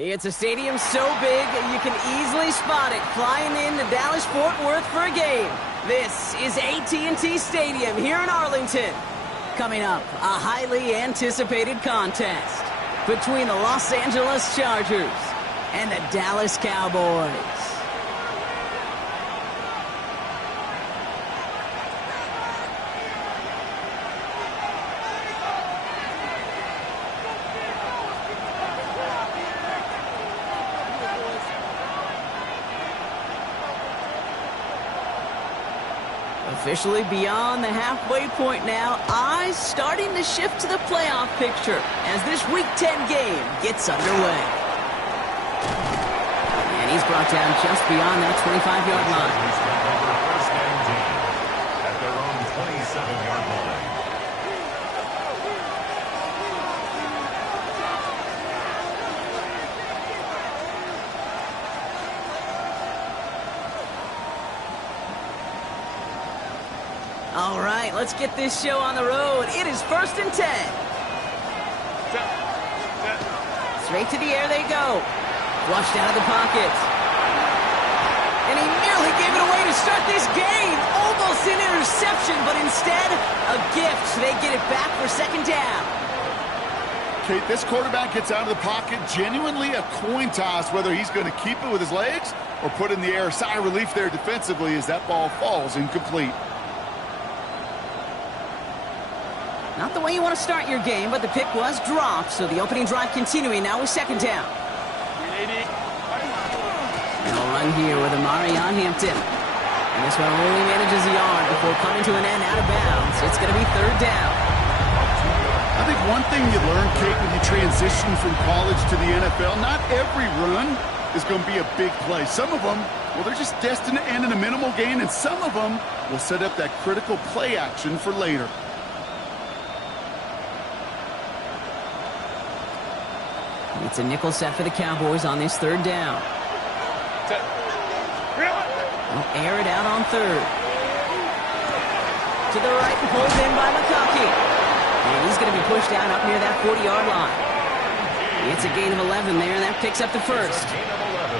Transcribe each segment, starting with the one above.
It's a stadium so big you can easily spot it flying in to Dallas-Fort Worth for a game. This is AT&T Stadium here in Arlington. Coming up, a highly anticipated contest between the Los Angeles Chargers and the Dallas Cowboys. Officially beyond the halfway point now, eyes starting to shift to the playoff picture as this Week 10 game gets underway. And he's brought down just beyond that 25-yard line. First and 10 at their own 27-yard line. All right, let's get this show on the road. It is 1st and 10. Straight to the air they go. Flushed out of the pocket. And he nearly gave it away to start this game. Almost an interception, but instead, a gift. They get it back for 2nd down. Kate, this quarterback gets out of the pocket, genuinely a coin toss, whether he's going to keep it with his legs or put it in the air. Sigh of relief there defensively as that ball falls incomplete. Not the way you want to start your game, but the pick was dropped, so the opening drive continuing now with 2nd down. And a run here with Amari on Hampton. And this one only manages a yard before coming to an end out of bounds. It's going to be 3rd down. I think one thing you learn, Kate, when you transition from college to the NFL, not every run is going to be a big play. Some of them, well, they're just destined to end in a minimal gain, and some of them will set up that critical play action for later. It's a nickel set for the Cowboys on this 3rd down. They'll air it out on 3rd. To the right and pulled in by McConkey. And he's going to be pushed out up near that 40-yard line. It's a gain of 11 there, and that picks up the 1st.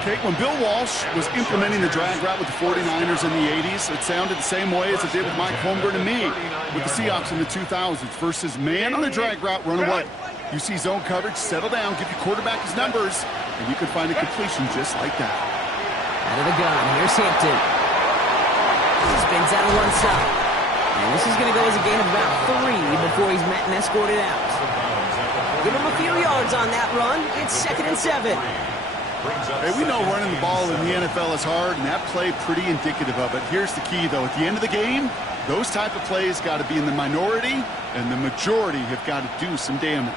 Kate, when Bill Walsh was implementing the drag route with the 49ers in the 80s, it sounded the same way as it did with Mike Holmgren and me with the Seahawks in the 2000s versus man on the drag route, run away. You see zone coverage, settle down, give your quarterback his numbers, and you can find a completion just like that. Out of the gun, here's Hampton. Spins out of one side. And this is going to go as a gain of about 3 before he's met and escorted out. Give him a few yards on that run. It's 2nd and 7. Hey, we know running the ball in the NFL is hard, and that play pretty indicative of it. Here's the key, though. At the end of the game, those type of plays got to be in the minority, and the majority have got to do some damage.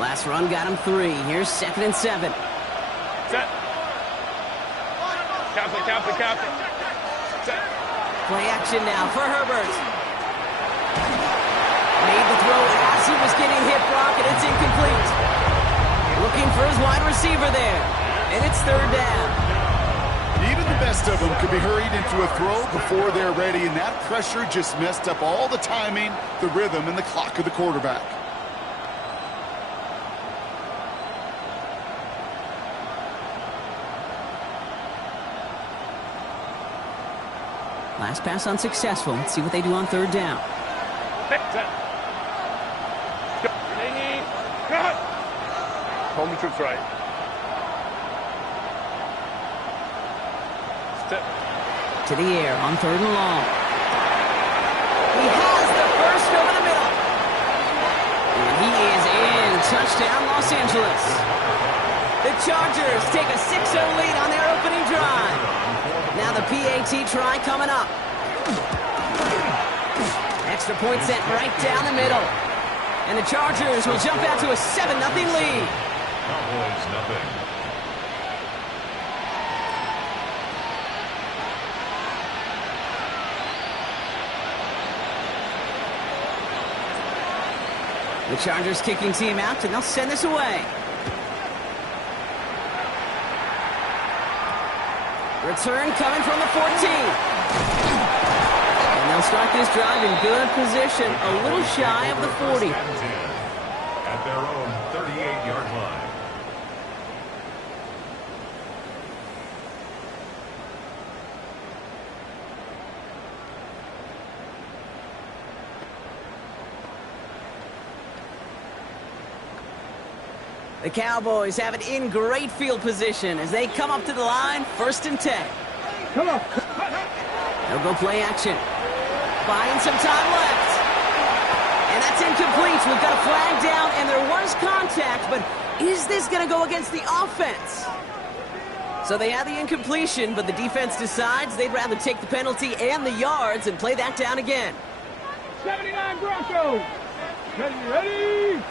Last run got him 3. Here's 2nd and 7. Set. Captain. Set. Play action now for Herbert. Made the throw as he was getting hit block, and it's incomplete. Looking for his wide receiver there. And it's 3rd down. Even the best of them could be hurried into a throw before they're ready, and that pressure just messed up all the timing, the rhythm, and the clock of the quarterback. Last pass unsuccessful. Let's see what they do on 3rd down. Home troops right. Step. To the air on 3rd and long. He has the first over the middle. And he is in. Touchdown, Los Angeles. The Chargers take a 6-0 lead on their opening drive. Now the PAT try coming up. Extra point sent right down the middle. And the Chargers will jump out to a 7-0 lead. Cowboys nothing. The Chargers kicking team out, and they'll send this away. Return coming from the 14. And they'll start this drive in good position, a little shy of the 40. At their own 38-yard line. The Cowboys have it in great field position as they come up to the line, 1st and 10. Come on. They'll go play action. Buying some time left. And that's incomplete. We've got a flag down, and there was contact, but is this going to go against the offense? So they have the incompletion, but the defense decides they'd rather take the penalty and the yards and play that down again. 79 Broncos. Ready?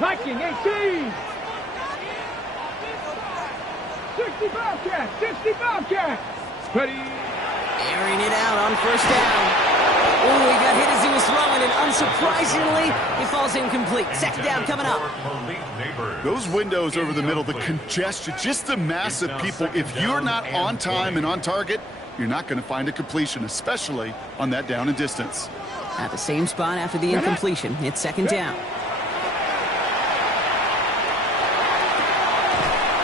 Viking 18. 60 Bobcats. 60 Bobcats. Ready. Airing it out on 1st down. Oh, he got hit as he was throwing, and unsurprisingly, he falls incomplete. 2nd down coming up. Those windows over the middle, the congestion, just the mass of people. If you're not on time and on target, you're not going to find a completion, especially on that down and distance. At the same spot after the incompletion, it's 2nd down.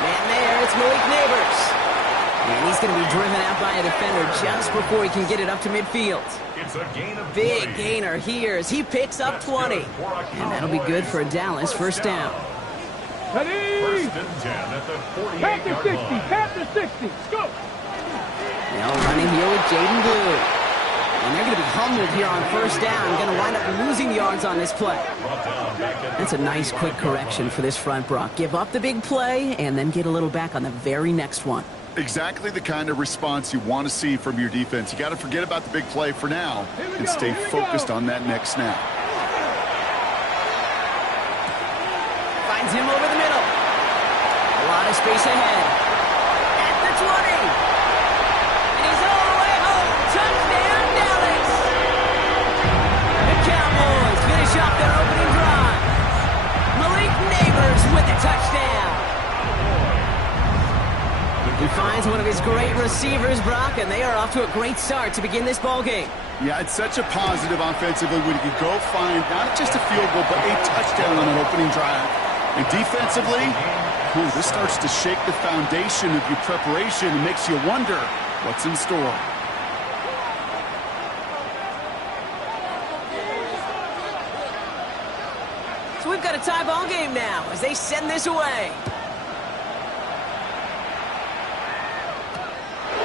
Man there, it's Malik Neighbors. And he's going to be driven out by a defender just before he can get it up to midfield. It's a gain of Big gainer here as he picks up 20. And that'll be good for Dallas 1st down. Ready. 1st and 10 at the 48-yard Panther 60. line. Panther 60. Let's go. Now running here with Jaden Blue. And they're going to be humbled here on 1st down. Going to wind up losing yards on this play. That's a nice quick correction for this front, Brock. Give up the big play and then get a little back on the very next one. Exactly the kind of response you want to see from your defense. You got to forget about the big play for now and stay focused on that next snap. Finds him over the middle. A lot of space ahead. At the 20. And he's all the way home. Touchdown, Dallas. The Cowboys finish off their opening drive. Malik Neighbors with the touchdown. He finds one of his great receivers, Brock, and they are off to a great start to begin this ballgame. Yeah, it's such a positive offensively when you can go find not just a field goal, but a touchdown on an opening drive. And defensively, this starts to shake the foundation of your preparation and makes you wonder what's in store. So we've got a tie ball game now as they send this away.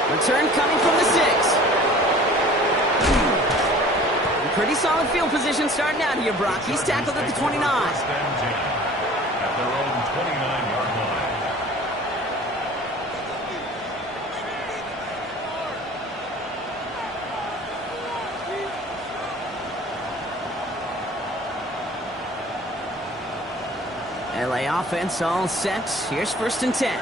Return coming from the 6. Pretty solid field position starting out here, Brock. He's tackled at the 29. 1st and 10 at their own 29-yard line. LA offense all set. Here's 1st and 10.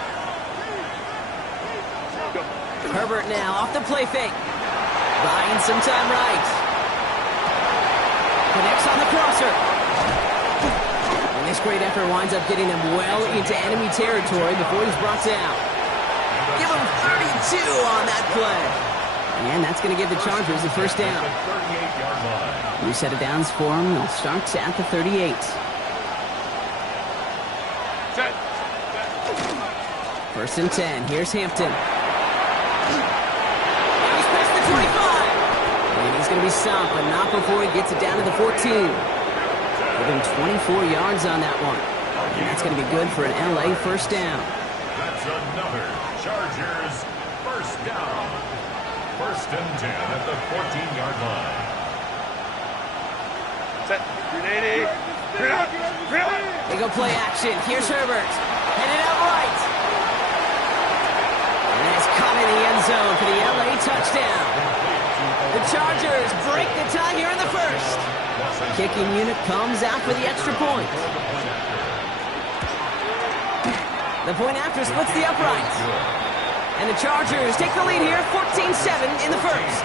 Herbert now off the play fake. Buying some time right. Connects on the crosser. And this great effort winds up getting them well into enemy territory before he's brought down. Give him 32 on that play. And that's going to give the Chargers the 1st down. 38-yard line. New set of downs for them. They'll start at the 38. Set. 1st and 10. Here's Hampton. Now he's past the 25. And he's going to be stopped, but not before he gets it down to the 14. Give him 24 yards on that one. And that's going to be good for an LA 1st down. That's another Chargers 1st down. 1st and 10 at the 14-yard line. Set. 380. They go play action. Here's Herbert. Headed out right. And it's caught in the end zone for the LA touchdown. The Chargers break the tie here in the 1st. Kicking unit comes out for the extra point. The point after splits the uprights. And the Chargers take the lead here, 14-7 in the 1st.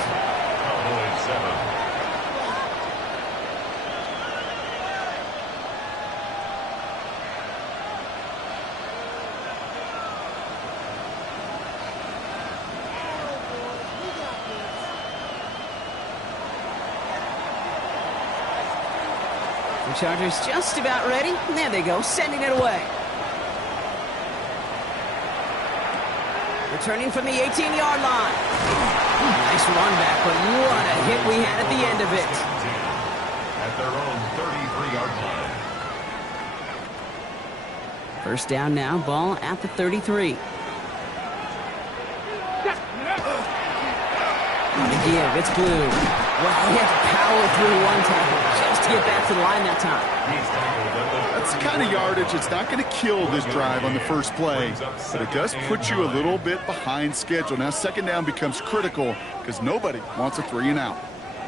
Cowboys 7. The Chargers just about ready. There they go, sending it away. Returning from the 18-yard line. Nice run back, but what a hit we had at the end of it. At their own 33-yard line. First down now, ball at the 33. Give, it's Blue. Well, he had to power through one tackle just to get back to the line that time. That's the kind of yardage it's not going to kill this drive on the first play, but it does put you a little bit behind schedule. Now second down becomes critical because nobody wants a 3 and out.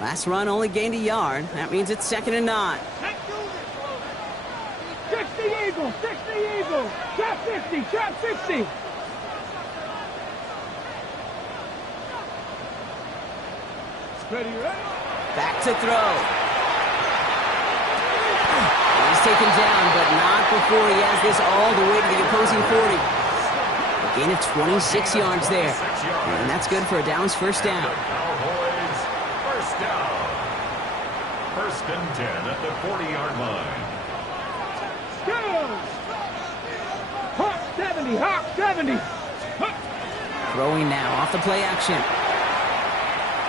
Last run only gained a yard. That means it's 2nd and 9. 60 Eagles, 60 Eagles. Trap 50, trap 50. Ready, ready. Back to throw. He's taken down, but not before he has this all the way to the opposing 40. A gain of 26 yards there. And that's good for a Dallas first down. Cowboys first down. 1st and 10 at the 40-yard line. Go! Hawk 70, Hawk 70. Throwing now off the play action.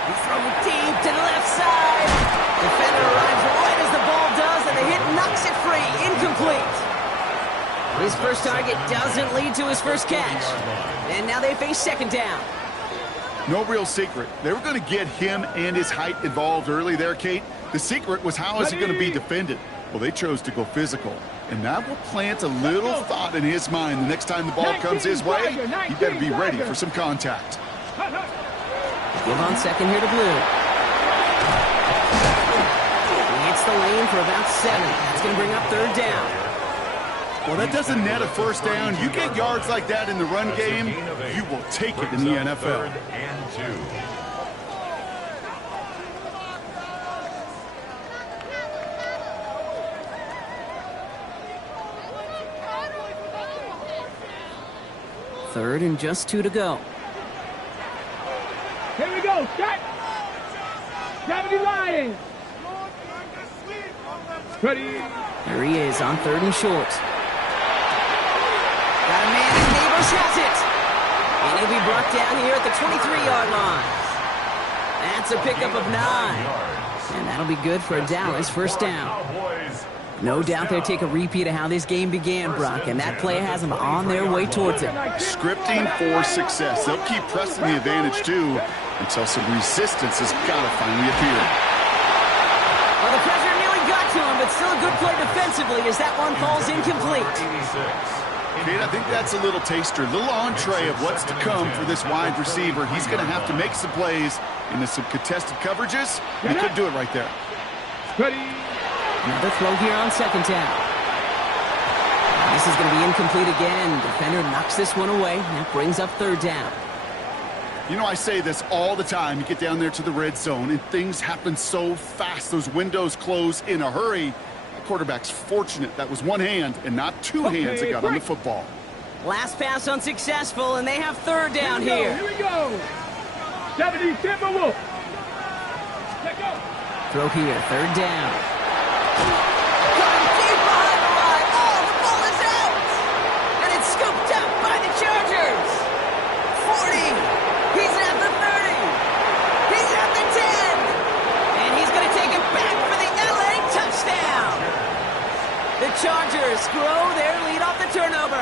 He's throwing deep to the left side. Defender arrives right as the ball does, and the hit knocks it free. Incomplete. His first target doesn't lead to his first catch. And now they face 2nd down. No real secret. They were going to get him and his height involved early there, Kate. The secret was how is he going to be defended? Well, they chose to go physical. And that will plant a little thought in his mind the next time the ball comes his way. He better be ready for some contact. Give on 2nd here to Blue. He hits the lane for about 7. That's going to bring up 3rd down. Well, that doesn't net a first down. You get yards like that in the run game, you will take it in the NFL. 3rd and 2. Third and just 2 to go. Here we go, set. 70 Lions. Ready. Here he is on 3rd and short. Got a man, and Neighbors has it. And he'll be brought down here at the 23-yard line. That's a pickup of 9. And that'll be good for a Dallas first down. No doubt they'll take a repeat of how this game began, Brock, and that play has them on their way towards it. Scripting for success. They'll keep pressing the advantage, too, until some resistance has got to finally appear. Well, the pressure nearly got to him, but still a good play defensively as that one falls incomplete. Kate, I think that's a little taster, a little entree of what's to come for this wide receiver. He's going to have to make some plays into some contested coverages. He could do it right there. Ready. Another throw here on 2nd down. This is going to be incomplete again. Defender knocks this one away. That brings up 3rd down. You know, I say this all the time. You get down there to the red zone, and things happen so fast. Those windows close in a hurry. The quarterback's fortunate that was one hand and not two hands that got on the football. Last pass unsuccessful, and they have 3rd down here. Here we go. 70 Timberwolves. Let go. Throw here, 3rd down. Going deep behind the line. Oh, the ball is out. And it's scooped up by the Chargers. 40. He's at the 30. He's at the 10. And he's going to take it back for the LA touchdown. The Chargers grow their lead off the turnover.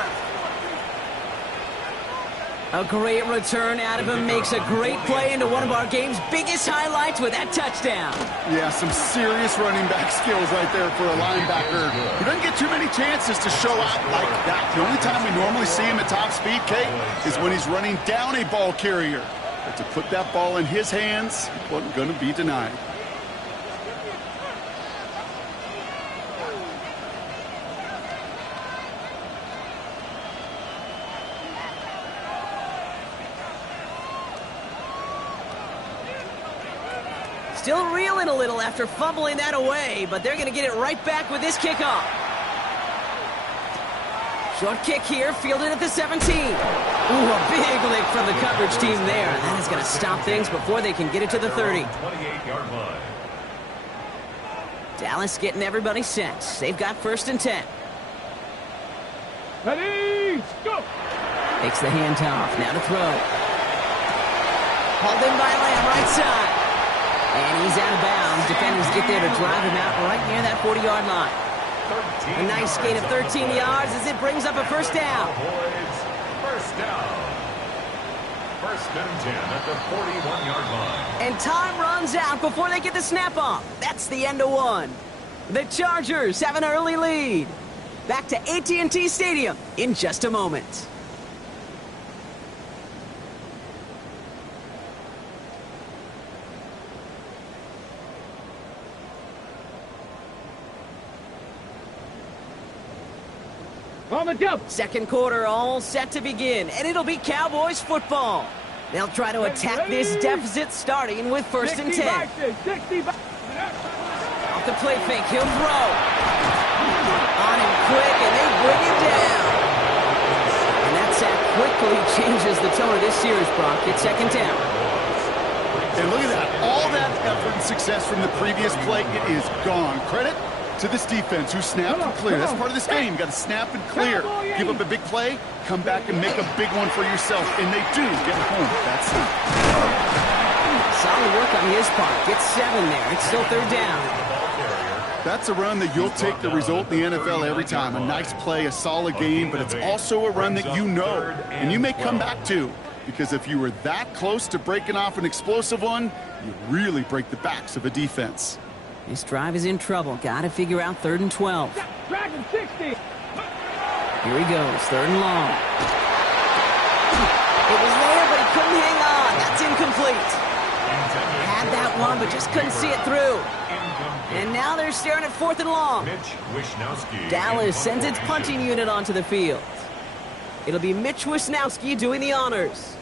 A great return out of him, makes a great play into one of our game's biggest highlights with that touchdown. Yeah, some serious running back skills right there for a linebacker who doesn't get too many chances to show out like that. The only time we normally see him at top speed, Kate, is when he's running down a ball carrier. But to put that ball in his hands wasn't going to be denied. Still reeling a little after fumbling that away, but they're going to get it right back with this kickoff. Short kick here, fielded at the 17. Ooh, a big lick from the coverage team there. And that is going to stop things before they can get it to the 30. 28-yard line. Dallas getting everybody set. They've got 1st and 10. Ready, go. Takes the handoff, now to throw. Hauled in by Lamb, right side. And he's out of bounds. Defenders get there to drive him out right near that 40-yard line. A nice gain of 13 yards as it brings up a first down. Cowboys, first down. First and 10 at the 41-yard line. And time runs out before they get the snap off. That's the end of one. The Chargers have an early lead. Back to AT&T Stadium in just a moment. On the jump. Second quarter all set to begin, and it'll be Cowboys football. They'll try to attack this deficit starting with first and 10. 65. Off the play fake, he'll throw. On him quick, and they bring him down. And that sack quickly changes the tone of this series, Brock. It's second down. And look at that. All that effort and success from the previous play, it is gone. Credit to this defense who snapped and clear. That's part of this game. You got to snap and clear. Give up a big play, come back and make a big one for yourself. And they do get home. That's it. Solid work on his part. Gets 7 there. It's still third down. That's a run that you'll take the result in the NFL every time. A nice play, a solid game, but it's also a run that you know and you may come back to. Because if you were that close to breaking off an explosive one, you really break the backs of a defense. This drive is in trouble. Got to figure out third and 12. Dragon 60. Here he goes, third and long. It was there, but he couldn't hang on. That's incomplete. Had that one, but just couldn't see it through. And now they're staring at fourth and long. Dallas sends its punting unit onto the field. It'll be Mitch Wisnowski doing the honors.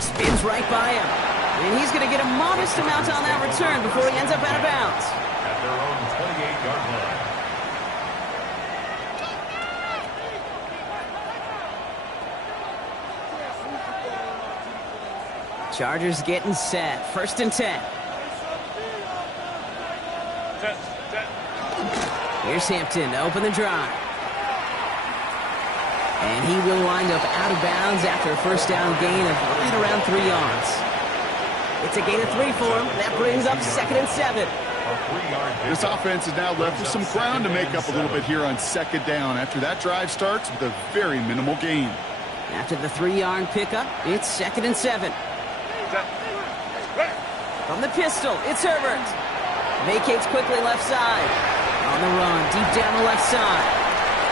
Spins right by him. And he's going to get a modest amount on that return before he ends up out of bounds. At their own 28-yard line. Chargers getting set. First and 10. Set. Here's Hampton to open the drive. And he will wind up out of bounds after a first down gain of right around 3 yards. It's a gain of 3 for him. That brings up second and 7. This offense is now left with some ground to make up a little bit here on second down after that drive starts with a very minimal gain. After the 3-yard pickup, it's second and 7. From the pistol, it's Herbert. Vacates quickly left side. On the run, deep down the left side.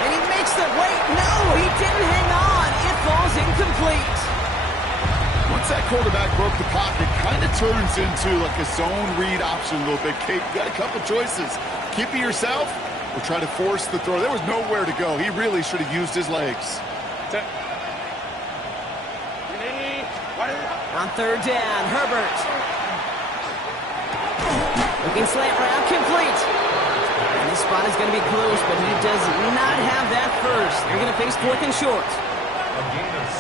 And he makes the wait. No, he didn't hang on. It falls incomplete. Once that quarterback broke the pocket, kind of turns into like a zone read option a little bit. Kate, you got a couple choices. Keep it yourself or try to force the throw. There was nowhere to go. He really should have used his legs. On third down, Herbert. Looking slant route, complete. And this spot is going to be close, but he does not have that first. They're going to face fourth and short.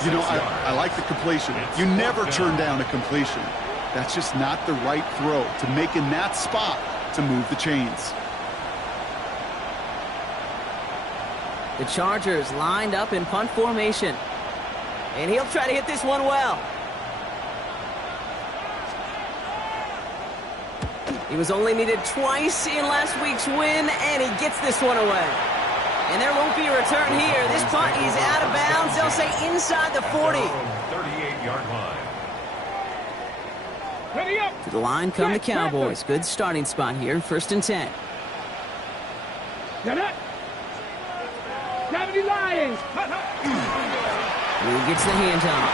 You know, I like the completion. You never turn down a completion. That's just not the right throw to make in that spot to move the chains. The Chargers lined up in punt formation. And he'll try to hit this one well. He was only needed twice in last week's win, and he gets this one away. And there won't be a return here. This punt is out of bounds. They'll say inside the 40. 38-yard line. Ready up. To the line come the Cowboys. Good starting spot here, first and 10. Get it. 70 Lions. He gets the handoff.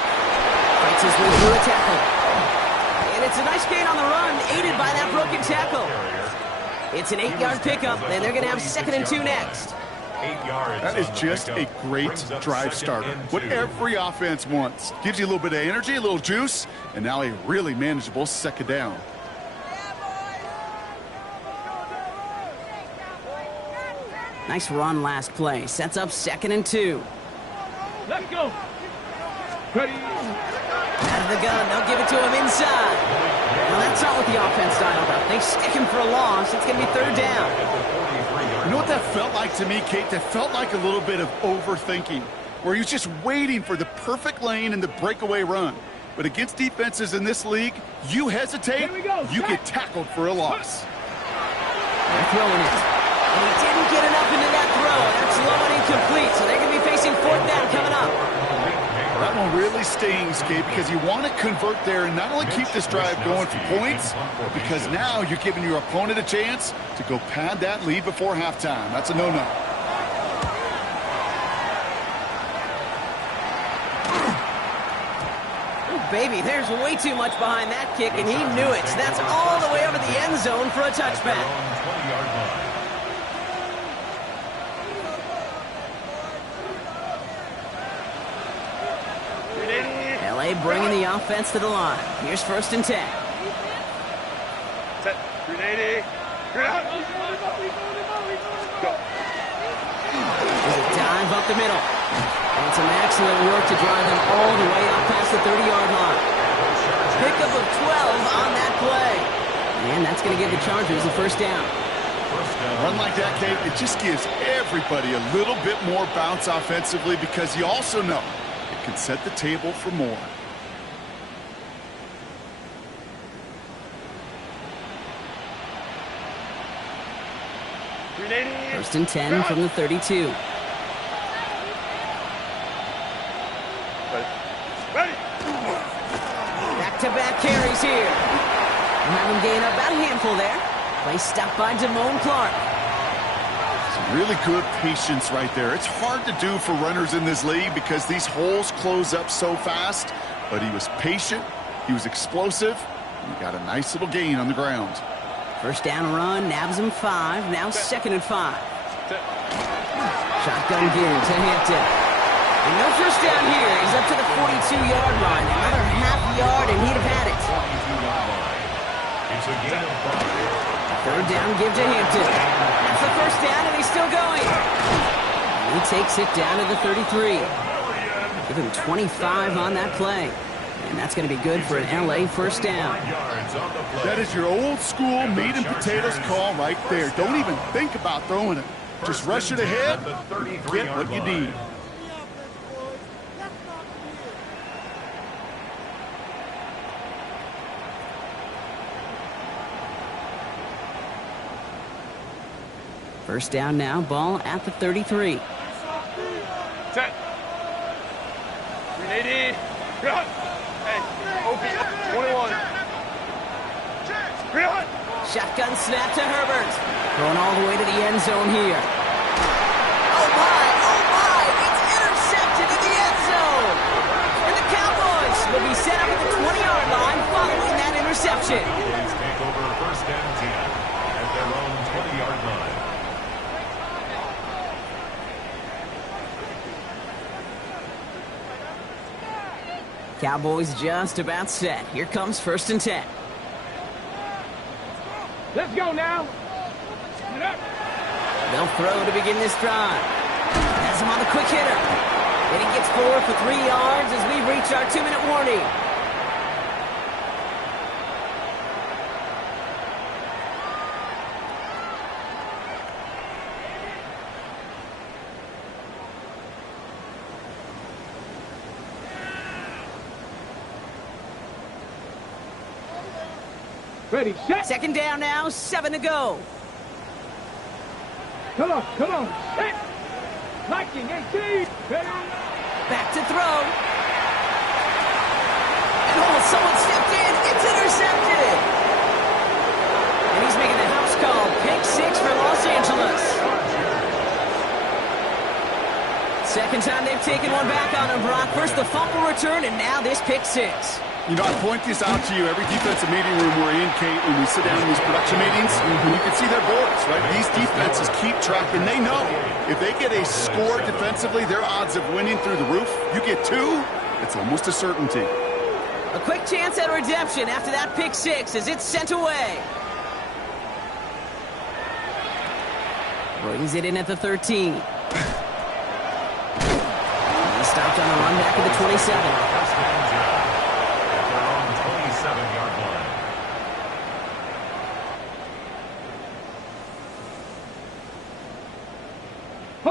Fights his way through a tackle. And it's a nice gain on the run, aided by that broken tackle. It's an 8-yard pickup, and they're going to have second and 2 next. 8 yards. That is just a great drive starter. What every offense wants. Gives you a little bit of energy, a little juice, and now a really manageable second down. Nice run last play. Sets up second and 2. Let's go. Ready. Out of the gun, they'll give it to him inside. Well, that's not what the offense dialed up. They stick him for a loss. It's going to be third down. You know what that felt like to me, Kate? That felt like a little bit of overthinking. where he was just waiting for the perfect lane and the breakaway run. But against defenses in this league, you hesitate, you get tackled for a loss. They're throwing it. And he didn't get enough into that throw. That's low and incomplete, so they're going to be facing 4th down coming up. That one really stings, Gabe, because you want to convert there and not only keep this drive going for points, but because now you're giving your opponent a chance to go pad that lead before halftime. That's a no-no. Baby, there's way too much behind that kick, and he knew it. That's all the way over the end zone for a touchback. LA bringing the offense to the line. Here's 1st and 10. Set. 380. Go. There's a dive up the middle. And some excellent work to drive them all the way up past the 30-yard line. Pickup of 12 on that play. And that's going to give the Chargers a 1st down. Run like that, Gabe, it just gives everybody a little bit more bounce offensively because you also know it can set the table for more. First and 10 from the 32. Ready. Back-to-back carries here. And have him gain about a handful there. Play stopped by Damone Clark. Some really good patience right there. It's hard to do for runners in this league because these holes close up so fast. But he was patient, he was explosive, and he got a nice little gain on the ground. 1st down run, nabs him 5. Now 2nd and 5. Shotgun again to Hampton. And no 1st down here. He's up to the 42-yard line. Another half yard, and he'd have had it. It's a gain of 5. 3rd down, give to Hampton. That's the 1st down, and he's still going. And he takes it down to the 33. Give him 25 on that play. And that's going to be good for an LA 1st down. That is your old school meat and potatoes call right there. Don't even think about throwing it. Just rush it ahead and get what you need. First down now, ball at the 33. Set. 380. Cut. Hey, OP. 21. Cut. Shotgun snap to Herbert. Going all the way to the end zone here. Oh my, it's intercepted in the end zone. And the Cowboys will be set up at the 20-yard line following that interception. Cowboys take over 1st and 10 at their own 20-yard line. Cowboys just about set. Here comes 1st and 10. Let's go now. Get up. They'll throw to begin this drive. Has him on the quick hitter. And he gets 4 for 3 yards as we reach our 2-minute warning. Ready, set. 2nd down now, 7 to go. Come on. Set. Liking 18. Ready. Back to throw. Oh, someone stepped in. It's intercepted. And he's making the house call. Pick 6 for Los Angeles. 2nd time they've taken one back on him, Brock. First the fumble return, and now this pick 6. You know, I point this out to you every defensive meeting room we're in, Kate, when we sit down in these production meetings, and you can see their boards, right? These defenses keep track, and they know if they get a score defensively, their odds of winning through the roof. You get 2, it's almost a certainty. A quick chance at redemption after that pick 6 as it's sent away. Brings it in at the 13. He stopped on the run back at the 27. 27-yard line.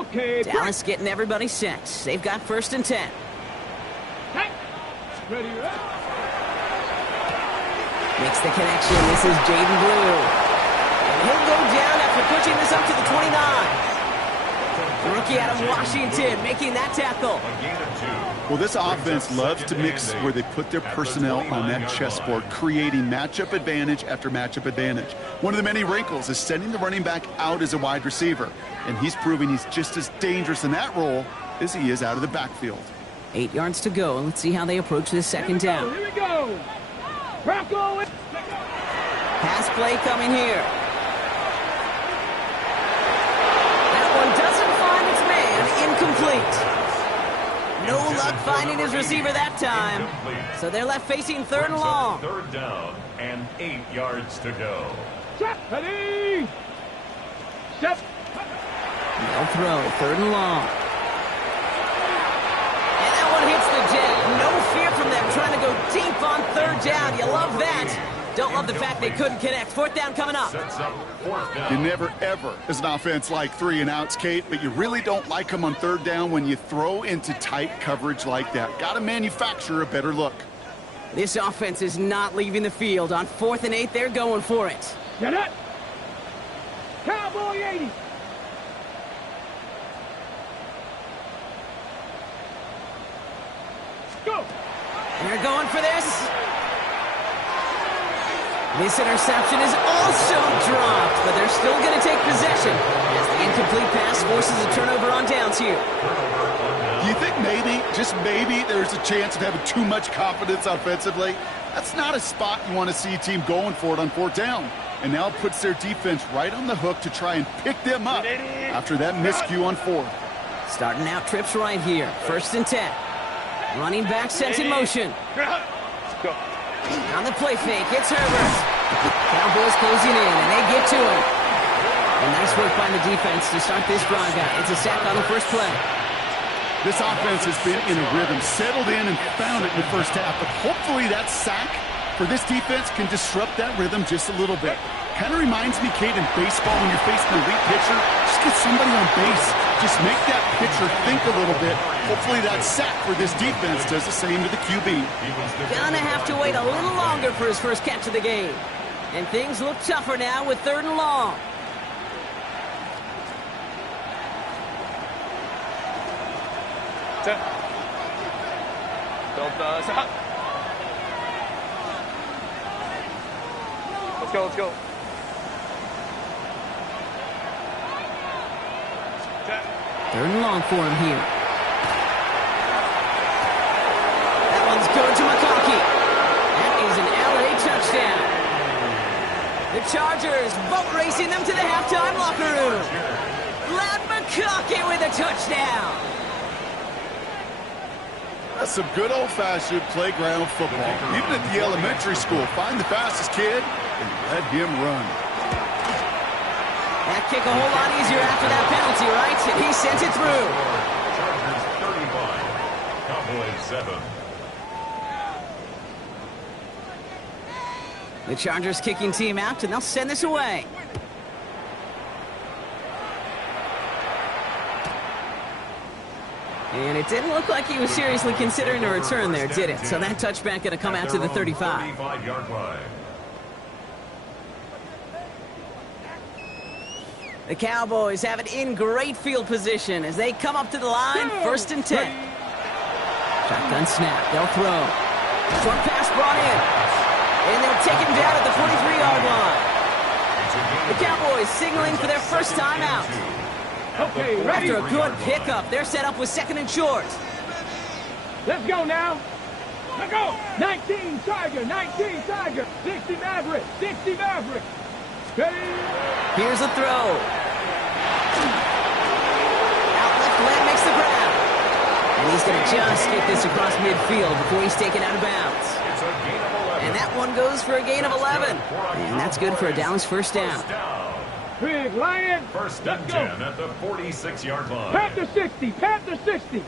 Okay. Dallas getting everybody set. They've got 1st and 10. Hey. Ready. Makes the connection. This is Jaden Blue. And he'll go down after pushing this up to the 29. The rookie out of Washington making that tackle. A gain of 2. Well, this offense loves to mix where they put their personnel on that chessboard, creating matchup advantage after matchup advantage. One of the many wrinkles is sending the running back out as a wide receiver, and he's proving he's just as dangerous in that role as he is out of the backfield. 8 yards to go. Let's see how they approach this 2nd down. Here we go. Bronco. Pass play coming here. That one doesn't find its man. Incomplete. No luck finding his receiver that time. So they're left facing 3rd and long. 3rd down and 8 yards to go. Step. Ready. Step. They'll throw 3rd and long. And that one hits the deck. No fear from them trying to go deep on 3rd down. You love that. Don't love the fact they couldn't connect. 4th down coming up. Sets up 4th down. You never, ever, as an offense, like 3 and outs, Kate, but you really don't like them on 3rd down when you throw into tight coverage like that. Got to manufacture a better look. This offense is not leaving the field. On 4th and 8, they're going for it. Get it. Cowboy 80. Go. They're going for this. This interception is also dropped, but they're still going to take possession as the incomplete pass forces a turnover on downs here. Do you think maybe, just maybe, there's a chance of having too much confidence offensively? That's not a spot you want to see a team going for it on 4th down. And now it puts their defense right on the hook to try and pick them up after that miscue on 4th. Starting out trips right here. 1st and 10. Running back sent in motion. Go. On the play fake, it's Herbert. Cowboys closing in, and they get to him. And nice work by the defense to start this drive out. It's a sack on the first play. This offense has been in a rhythm, settled in and found it in the first half, but hopefully that sack for this defense can disrupt that rhythm just a little bit. Kind of reminds me, Kate, in baseball when you're facing an elite pitcher, just get somebody on base. Just make that pitcher think a little bit. Hopefully that sack for this defense does the same to the QB. Gonna have to wait a little longer for his first catch of the game. And things look tougher now with 3rd and long. Set. Don't stop. Let's go. Let's go. Set. 3rd and long for him here. That one's going to McConkey. That is an LA touchdown. The Chargers boat racing them to the halftime locker room. Lad McConkey with a touchdown. That's some good old-fashioned playground football. Even at the elementary school, find the fastest kid and let him run. That kick a whole lot easier after that penalty, right? And he sent it through. Chargers 35, Cowboys 7. The Chargers kicking team out, and they'll send this away. And it didn't look like he was seriously considering a return there, did it? So that touchback going to come out to the 35. 35-yard line. The Cowboys have it in great field position as they come up to the line, 1st and 10. Shotgun snap, they'll throw. Short pass brought in. And they'll take him down at the 43-yard line. The Cowboys signaling for their first time out. Okay, ready. After a good pickup, they're set up with 2nd and short. Let's go now. Let's go. 19 Tiger, 19 Tiger. 60 Maverick, 60 Maverick. Ready. Here's a throw. Out left, Lamb makes the grab. And he's going to just get this across midfield before he's taken out of bounds. It's a gain of 11. And that one goes for a gain of 11. And that's good for a Dallas first down. Big Lion. 1st and 10 at the 46-yard line. Panther 60, Panther 60.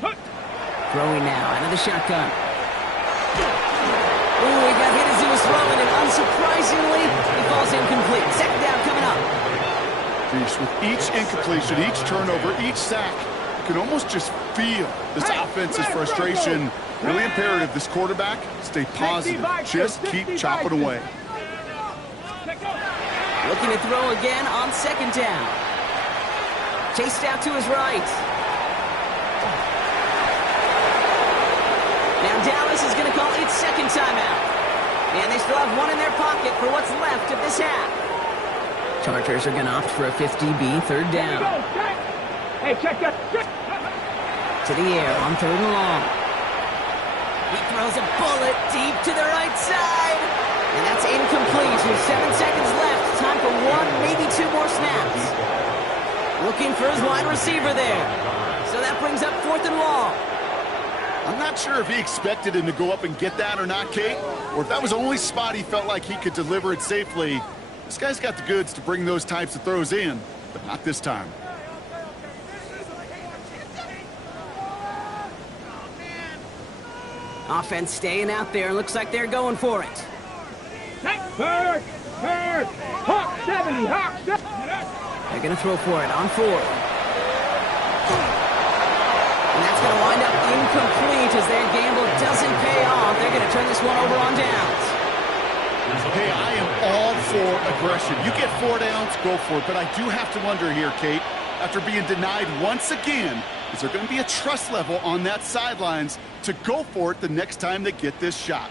Throwing now out of the shotgun. Ooh, he got hit as he was throwing, and unsurprisingly, he falls incomplete. 2nd down coming up. Vish. With each incompletion, each turnover, each sack, you can almost just feel this offense's frustration. Really imperative this quarterback stay positive. Just keep chopping away. Looking to throw again on second down. Chased out to his right. Now Dallas is going to call its second timeout. And they still have one in their pocket for what's left of this half. Chargers are going to opt for a 50B third down. Hey, check that. To the air on third and long. He throws a bullet deep to the right side. And that's incomplete with 7 seconds left. Time for one, maybe two more snaps. Looking for his wide receiver there. So that brings up fourth and long. I'm not sure if he expected him to go up and get that or not, Kate, or if that was the only spot he felt like he could deliver it safely. This guy's got the goods to bring those types of throws in, but not this time. Offense staying out there. Looks like they're going for it. Hurt! Hawk 70! Hawk 70! They're going to throw for it on fourth. And that's going to wind up incomplete as their gamble doesn't pay off. They're going to turn this one over on downs. Hey, I am all for aggression. You get 4 downs, go for it. But I do have to wonder here, Kate, after being denied once again, is there going to be a trust level on that sidelines to go for it the next time they get this shot?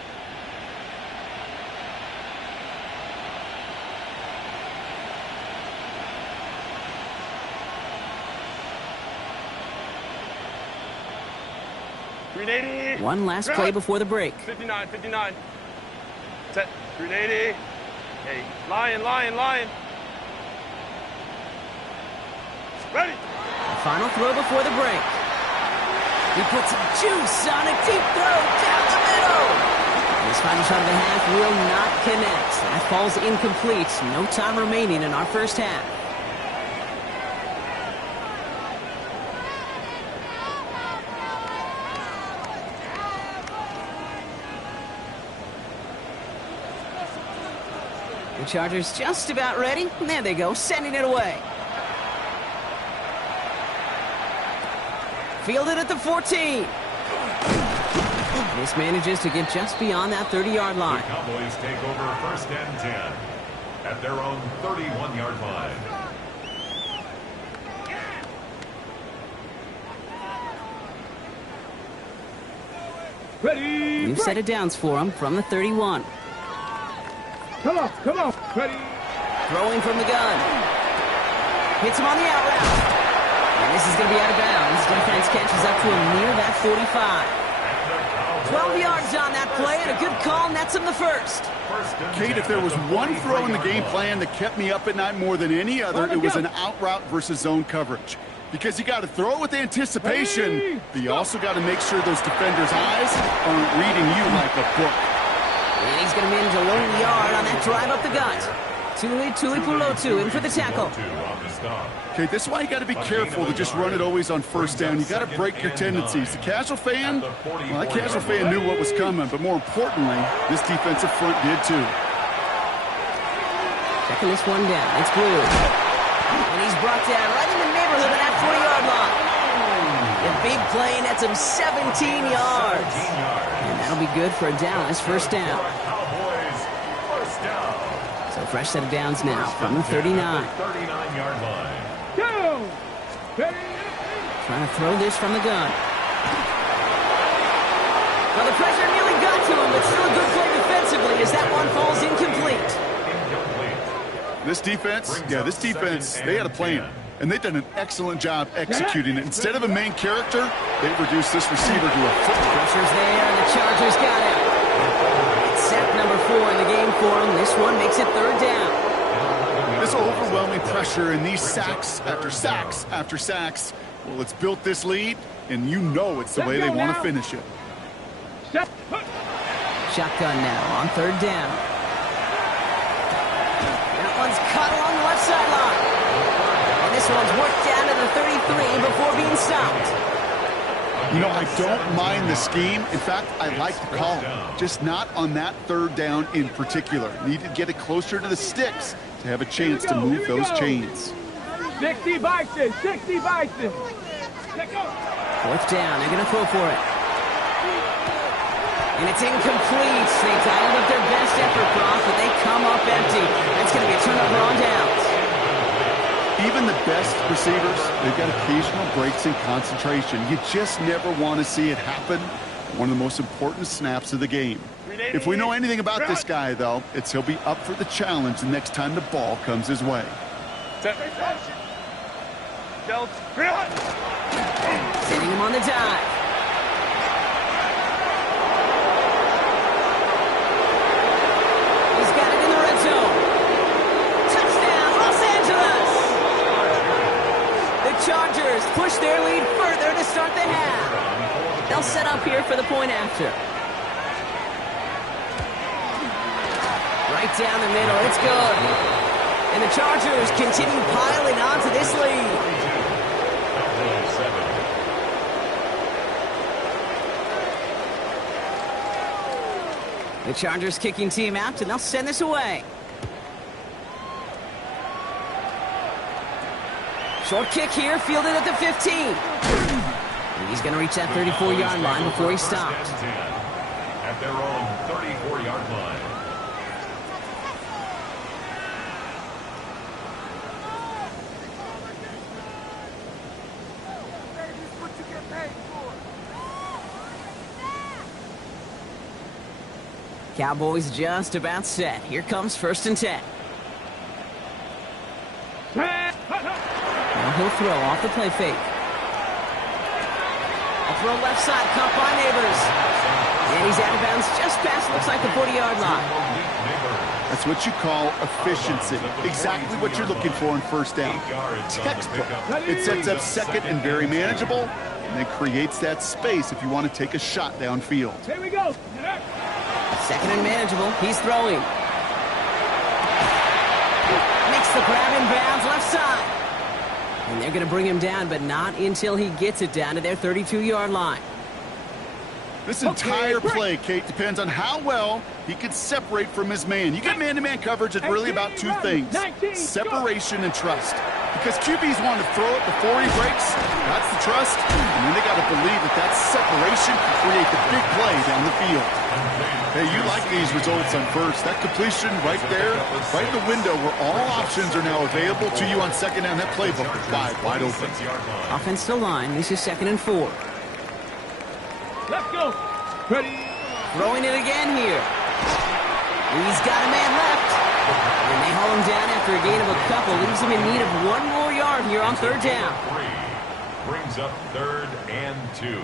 One last play before the break. 59. Set. 380. Hey, lion. Ready. Final throw before the break. He puts some juice on a deep throw down the middle. And his final shot of the half will not connect. That falls incomplete. No time remaining in our first half. The Chargers just about ready. And there they go, sending it away. Fielded at the 14. This manages to get just beyond that 30-yard line. The Cowboys take over first and 10 at their own 31-yard line. Ready! New set of downs for him from the 31. Come on! Ready! Throwing from the gun. Hits him on the out route. And this is going to be out of bounds. Defense catches up to him near that 45. 12 yards on that play, and a good call nets him the first. Kate, if there was one throw in the game plan that kept me up at night more than any other, it was an out route versus zone coverage. Because you got to throw it with anticipation, but you also got to make sure those defenders' eyes aren't reading you like a book. And he's going to manage a lone yard on that drive up the gut. Tuipulotu in for the tackle. Okay, this is why you got to be careful to just run it always on first down. You got to break your tendencies. The casual fan, well, that casual fan knew what was coming, but more importantly, this defensive front did too. Checking this one down. It's Blue. And he's brought down right in the neighborhood of that 40-yard line. The big play nets him 17 yards. And that'll be good for a Dallas first down. So fresh set of downs now from the 39. 39-yard line. Go! Ready! Trying to throw this from the gun. Well, the pressure nearly got to him, but still a good play defensively as that one falls incomplete. This defense, they had a plan, and they've done an excellent job executing it. Instead of a main character, they've reduced this receiver to a football. Pressure's there, and the Chargers got him. It's sack number 4 in the game for him. This one makes it third down. This overwhelming pressure and these sacks after sacks after sacks, well, it's built this lead, and you know it's the way they want to finish it. Shotgun now on third down. That one's caught along the left sideline. And this one's worked down to the 33 before being stopped. You know, I don't mind the scheme. In fact, I like the call. Just not on that third down in particular. Need to get it closer to the sticks to have a chance to move those chains. 60 Bison, 60 Bison. Let's go. 4th down, they're going to throw for it. And it's incomplete. They dialed up their best effort, Brock, but they come up empty. That's going to be a turnover on downs. Even the best receivers, they've got occasional breaks in concentration. You just never want to see it happen. One of the most important snaps of the game. If we know anything about this guy, though, it's he'll be up for the challenge the next time the ball comes his way. Sending him on the dive. He's got it in the red zone. Touchdown, Los Angeles! The Chargers push their lead further to start the half. They'll set up here for the point after. Right down the middle, it's good. And the Chargers continue piling onto this lead. The Chargers kicking team out, and they'll send this away. Short kick here, fielded at the 15. And he's going to reach that 34-yard line before he stops. At their own 34-yard line. Cowboys just about set. Here comes 1st and 10. Now he'll throw off the play fake. A throw left side, caught by Neighbors. And he's out of bounds just past, looks like the 40-yard line. That's what you call efficiency. Exactly what you're looking for in 1st down. Textbook. It sets up 2nd and very manageable, and then creates that space if you want to take a shot downfield. Here we go. 2nd and manageable. He's throwing. Makes the grab in bounds left side. And they're going to bring him down, but not until he gets it down to their 32-yard line. This entire play, Kate, depends on how well he can separate from his man. You get man-to-man coverage, it's really about 2 things. Separation and trust. Because QBs want to throw it before he breaks. That's the trust. And then they got to believe that that separation can create the big play down the field. Hey, you like these results on 1st. That completion right there, right in the window where all options are now available to you on 2nd down. That playbook is wide open. Offensive line, this is 2nd and 4. Let's go. Ready. Throwing it again here. He's got a man left. And they haul him down after a gain of a couple. Leaves him in need of 1 more yard here on 3rd down. Brings up 3rd and 2.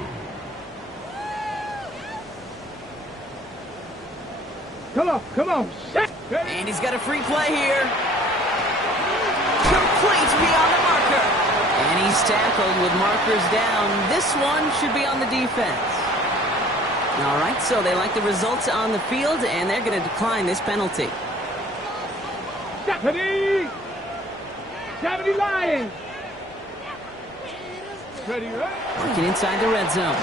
Come on. And he's got a free play here. Complete beyond the marker. And he's tackled with markers down. This one should be on the defense. All right, so they like the results on the field, and they're going to decline this penalty. Deputy Lions. Ready, right? Working inside the red zone.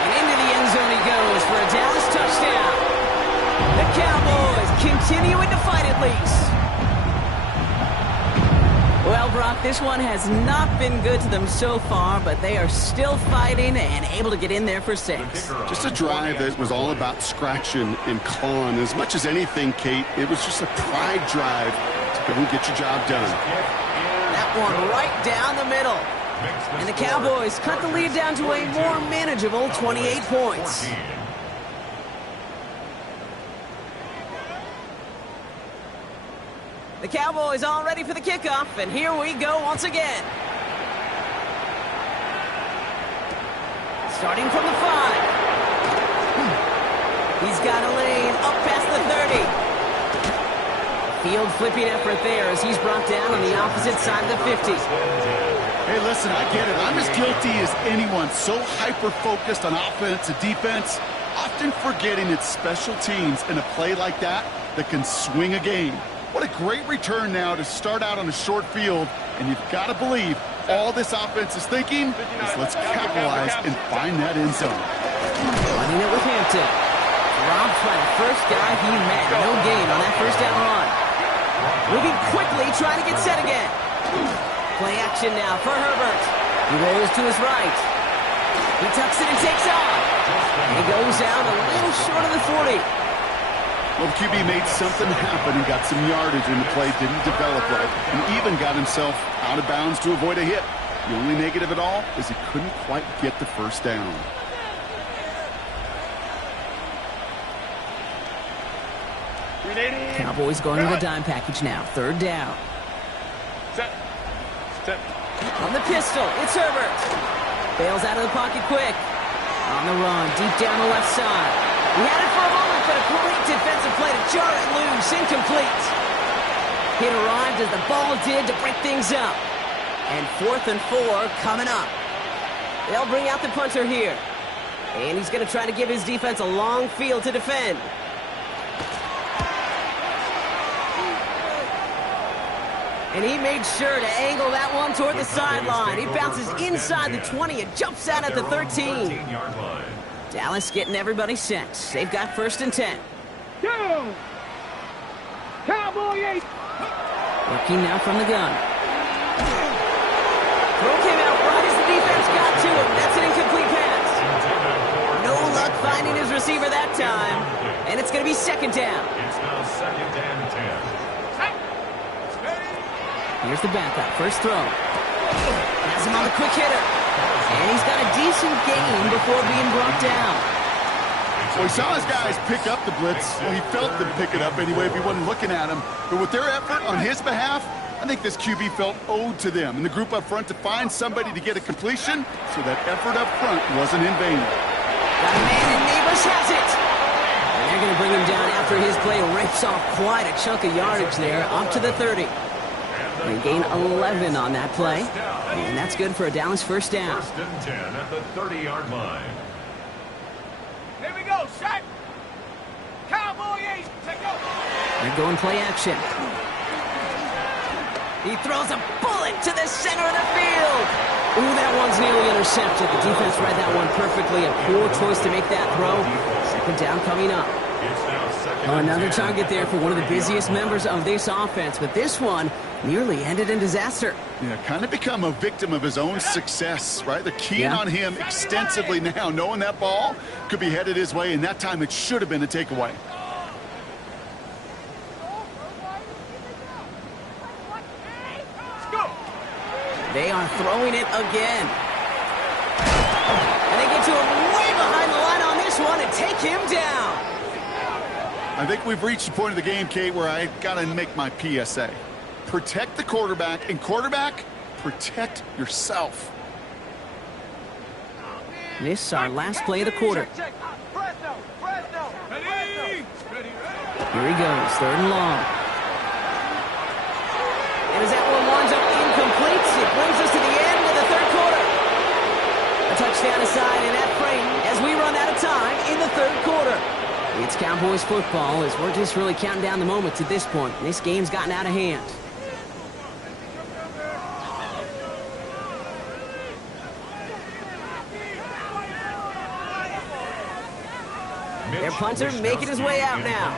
And into the end zone he goes for a Dallas touchdown. The Cowboys continuing to fight at least. Well, Brock, this one has not been good to them so far, but they are still fighting and able to get in there for 6. Just a drive that was all about scratching and clawing. As much as anything, Kate, it was just a pride drive to go and get your job done. That one right down the middle. And the Cowboys cut the lead down to a more manageable 28 points. The Cowboys all ready for the kickoff, and here we go once again. Starting from the 5. He's got a lane up past the 30. Field flipping effort there as he's brought down on the opposite side of the 50. Hey, listen, I get it. I'm as guilty as anyone. So hyper-focused on offense and defense, often forgetting it's special teams in a play like that can swing a game. What a great return now to start out on a short field, and you've got to believe all this offense is thinking is let's capitalize and find that end zone. Running it with Hampton. Robbed by the first guy he met. No gain on that 1st down run. Moving quickly, trying to get set again. Play action now for Herbert. He rolls to his right. He tucks it and takes off. And he goes out a little short of the 40. Well, the QB made something happen and got some yardage when the play didn't develop right, and even got himself out of bounds to avoid a hit. The only negative at all is he couldn't quite get the first down. Cowboys going to the dime package now. Third down. Set. On the pistol, it's Herbert. Bails out of the pocket quick. On the run, deep down the left side. He had it for a moment, but a great defensive play to jar it loose. Incomplete. It arrived as the ball did to break things up. And 4th and 4 coming up. They'll bring out the punter here. And he's going to try to give his defense a long field to defend. And he made sure to angle that one toward the sideline. He bounces inside the 20 and jumps out at the 13. Dallas getting everybody set. They've got 1st and 10. Go! Cowboy 8. Working now from the gun. Throw came out right as the defense got to him. That's an incomplete pass. No luck finding his receiver that time. And it's going to be 2nd down. It's now 2nd and 10. Here's the backup. First throw. Has him on the quick hitter. And he's got a decent gain before being brought down. Well, he saw his guys pick up the blitz. Well, he felt them pick it up anyway if he wasn't looking at him. But with their effort on his behalf, I think this QB felt owed to them and the group up front to find somebody to get a completion, so that effort up front wasn't in vain. Got a man, and Neighbors has it. And they're going to bring him down after his play rips off quite a chunk of yardage there, up to the 30. They gain 11 on that play, and that's good for a Dallas 1st down. 1st and 10 at the 30-yard line. Here we go, shot. Cowboy 8. Take go. They're going play action. He throws a bullet to the center of the field. Ooh, that one's nearly intercepted. The defense read that one perfectly. A poor choice to make that throw. 2nd down coming up. Another target there for one of the busiest members of this offense, but this one nearly ended in disaster. Yeah, kind of become a victim of his own success, right? They're keying on him extensively now, knowing that ball could be headed his way, and that time it should have been a takeaway. They are throwing it again. And they get to him way behind the line on this one and take him down. I think we've reached the point of the game, Kate, where I got to make my PSA. Protect the quarterback, and quarterback, protect yourself. This is our last play of the quarter. Here he goes, 3rd and long. And as that one winds up incomplete, it brings us to the end of the 3rd quarter. A touchdown aside in that frame as we run out of time in the 3rd quarter. It's Cowboys football as we're just really counting down the moments at this point. This game's gotten out of hand. Their punter making his way out now.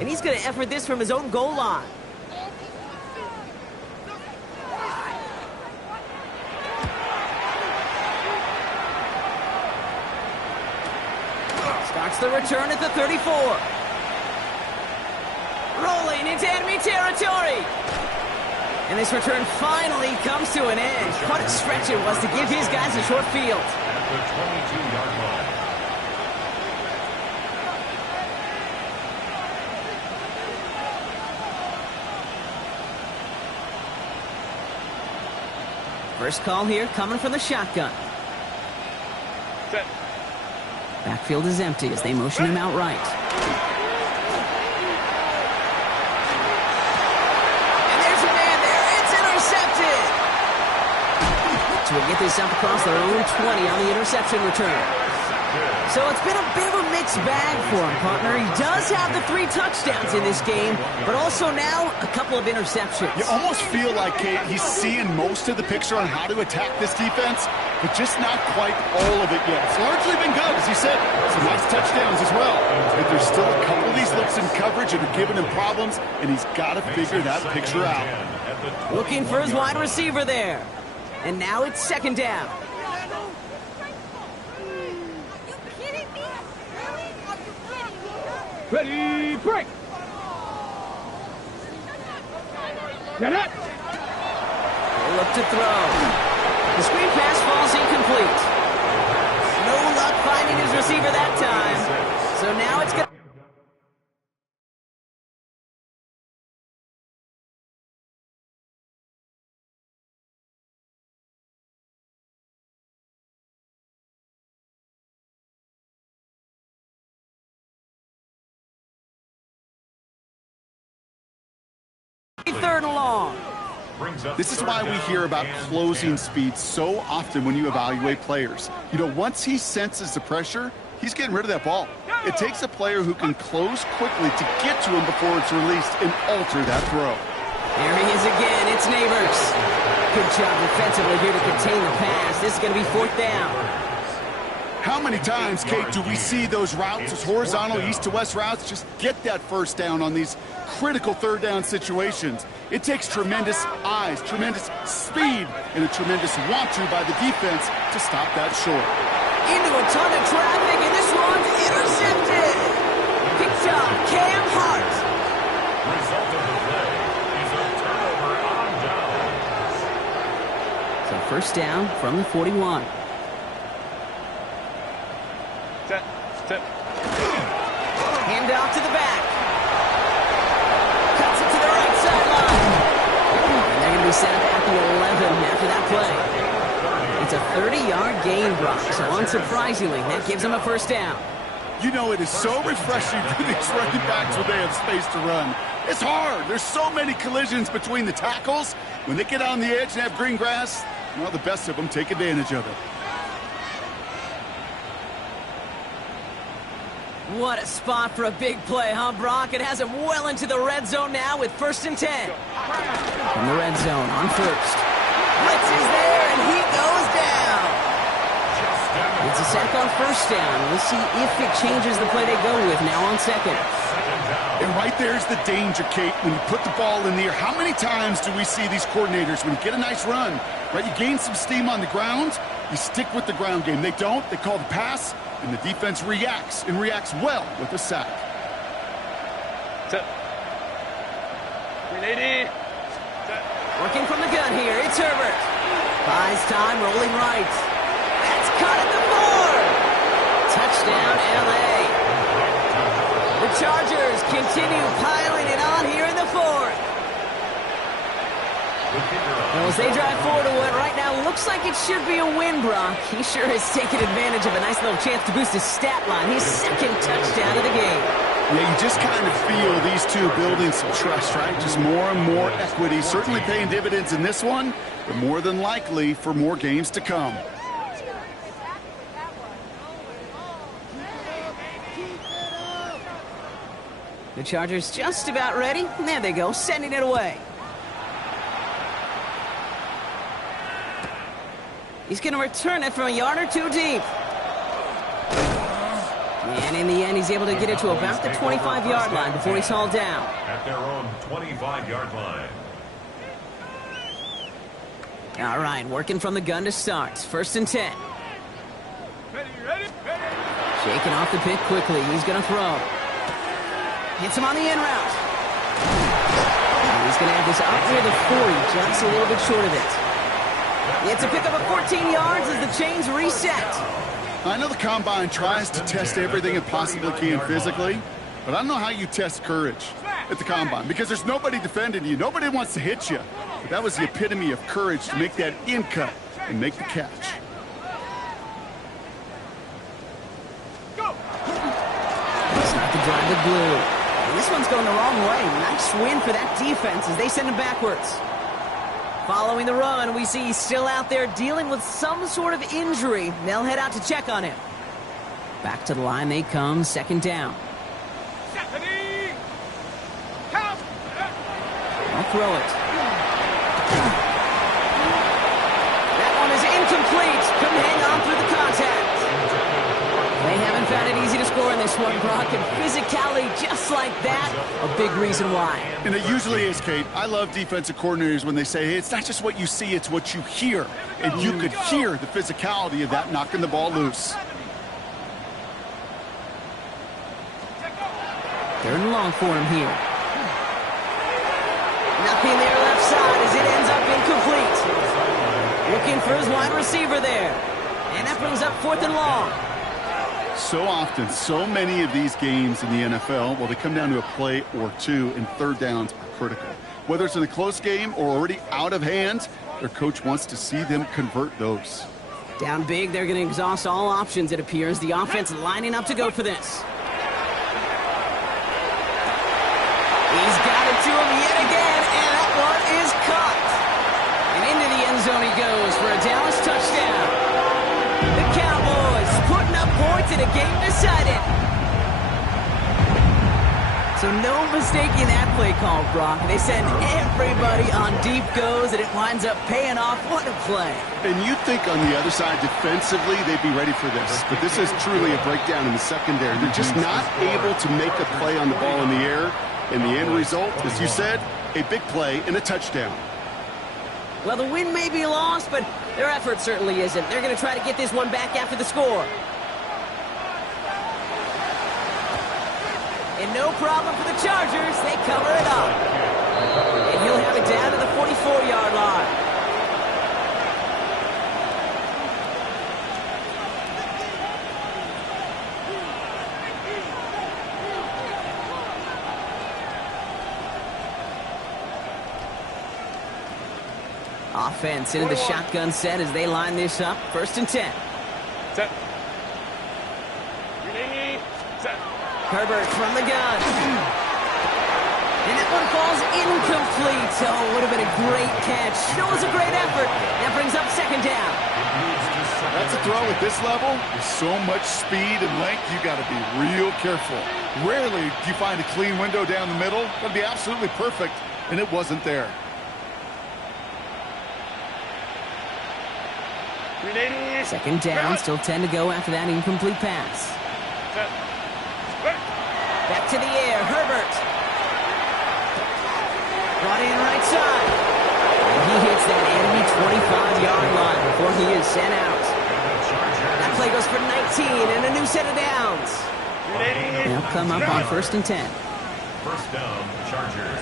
And he's going to effort this from his own goal line. Starts the return at the 34. Rolling into enemy territory. And this return finally comes to an end. What a stretch it was to give his guys a short field. At the 22-yard line. First call here coming from the shotgun. Set. Backfield is empty as they motion him out right. And there's a man there. It's intercepted. So we'll get this up across their own 20 on the interception return. So it's been a bit of a mixed bag for him, partner. He does have the 3 touchdowns in this game, but also now a couple of interceptions. You almost feel like, Kate, he's seeing most of the picture on how to attack this defense, but just not quite all of it yet. It's largely been good, as you said. Some nice touchdowns as well. But there's still a couple of these looks in coverage that are giving him problems, and he's got to figure that picture out. Looking for his wide receiver there. And now it's 2nd down. Ready, break! Get it! They look to throw. The screen pass falls incomplete. No luck finding his receiver that time. So now it's going to... Third and long. This is why we hear about closing speed so often when you evaluate players. You know, once he senses the pressure, he's getting rid of that ball. It takes a player who can close quickly to get to him before it's released and alter that throw. There he is again. It's Neighbors. Good job defensively here to contain the pass. This is going to be 4th down. How many times, Kate, do we see those routes, those horizontal east-to-west routes, just get that first down on these critical 3rd down situations? It takes tremendous eyes, tremendous speed, and a tremendous want-to by the defense to stop that short. Into a ton of traffic, and this one's intercepted. Picked up Cam Hart. Result of the play is a turnover on downs. So 1st down from the 41. Set. Hand off to the back. Cuts it to the right sideline. And they're going to be set at the 11 after that play. It's a 30-yard gain, Brock, so unsurprisingly, that gives them a 1st down. You know, it is so refreshing for these running backs when they have space to run. It's hard. There's so many collisions between the tackles. When they get on the edge and have green grass, well, the best of them take advantage of it. What a spot for a big play, huh, Brock? It has him well into the red zone now with 1st and 10. From the red zone on 1st. Blitz is there, and he goes down. It's a sack on 1st down. We'll see if it changes the play they go with now on 2nd. And right there's the danger, Kate, when you put the ball in the air. How many times do we see these coordinators, when you get a nice run, right, you gain some steam on the ground, you stick with the ground game. They don't. They call the pass. And the defense reacts, and reacts well with a sack. Set. 380. Set. Working from the gun here, it's Herbert. Buys time, rolling right. That's caught at the 4. Touchdown, L.A. The Chargers continue piling it on here in the 4th. Well, as they drive forward to what right now looks like it should be a win, Brock. He sure has taken advantage of a nice little chance to boost his stat line. His 2nd touchdown of the game. Yeah, you just kind of feel these two building some trust, right? Just more and more equity. Certainly paying dividends in this one, but more than likely for more games to come. The Chargers just about ready. And there they go, sending it away. He's going to return it from a yard or 2 deep. And in the end, he's able to get it to about the 25-yard line before he's hauled down. At their own 25-yard line. All right, working from the gun to start. 1st and 10. Ready. Shaking off the pick quickly. He's going to throw. Hits him on the in route. And he's going to have this up near the 40, just a little bit short of it. It's a pickup of 14 yards as the chains reset. I know the Combine tries to test everything it possibly can physically, but I don't know how you test courage at the Combine because there's nobody defending you. Nobody wants to hit you. But that was the epitome of courage to make that in cut and make the catch. It's not to drive the blue. And this one's going the wrong way. Nice win for that defense as they send him backwards. Following the run, we see he's still out there dealing with some sort of injury. They'll head out to check on him. Back to the line they come, second down. I'll throw it. That one is incomplete. Couldn't hang on through the contact. They haven't found it easy to score in this one, Brock, and physicality just like that, a big reason why. And it usually is, Kate. I love defensive coordinators when they say, hey, it's not just what you see, it's what you hear. And you could hear the physicality of that knocking the ball loose. Third and long for him here. Nothing there left side as it ends up incomplete. Looking for his wide receiver there. And that brings up 4th and long. So often, so many of these games in the NFL, well, they come down to a play or two, and third downs are critical. Whether it's in a close game or already out of hand, their coach wants to see them convert those. Down big, they're going to exhaust all options, it appears. The offense lining up to go for this. He's got it to him yet again, and that one is caught. And into the end zone he goes for a Dallas touchdown. The Cowboys putting up points in a game decided. So no mistaking that play call, Brock. They send everybody on deep goes, and it winds up paying off. What a play. And you'd think on the other side, defensively, they'd be ready for this. But this is truly a breakdown in the secondary. They're just not able to make a play on the ball in the air. And the end result, as you said, a big play and a touchdown. Well, the win may be lost, but their effort certainly isn't. They're going to try to get this one back after the score. And no problem for the Chargers. They cover it up. And he'll have it down to the 44-yard line. Offense into the shotgun set as they line this up. 1st and 10. Set. Herbert from the gun. And that one falls incomplete. Oh, would have been a great catch. Still was a great effort. That brings up 2nd down. That's a throw at this level. With so much speed and length, you got to be real careful. Rarely do you find a clean window down the middle. That'd be absolutely perfect, and it wasn't there. Second down, still 10 to go after that incomplete pass. Back to the air, Herbert. Brought in right side. And he hits that enemy 25-yard line before he is sent out. That play goes for 19 and a new set of downs. They'll come up on 1st and 10. First down, Chargers.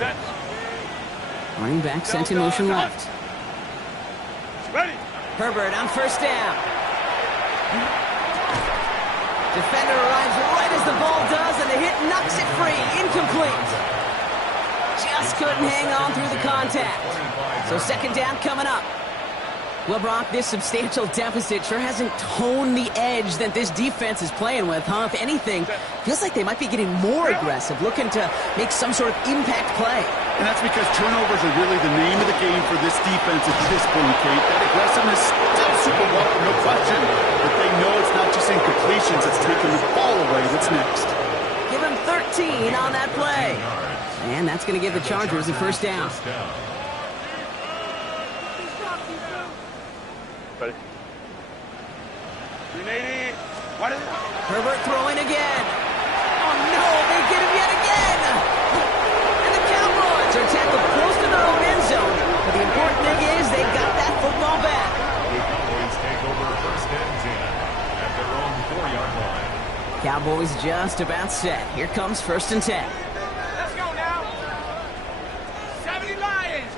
Running back sent in motion left. Ready. Herbert on 1st down. Defender arrives right as the ball does, and the hit knocks it free. Incomplete. Just couldn't hang on through the contact. So 2nd down coming up. Well, Brock, this substantial deficit sure hasn't toned the edge that this defense is playing with, huh? If anything, feels like they might be getting more aggressive, looking to make some sort of impact play. And that's because turnovers are really the name of the game for this defense at this point, Kate. That aggressiveness still super welcome, no question. But they know it's not just incompletions, it's taking the ball away that's next. Give him 13 on that play. And that's going to give the Chargers a 1st down. Ready. 380. Herbert throwing again. Oh, no, they get him yet again. And the Cowboys are tackled close to their own end zone. But the important thing is they got that football back. The Cowboys take over 1st and 10 at their own 4-yard line. Cowboys just about set. Here comes 1st and 10. Let's go now. 70 Lions.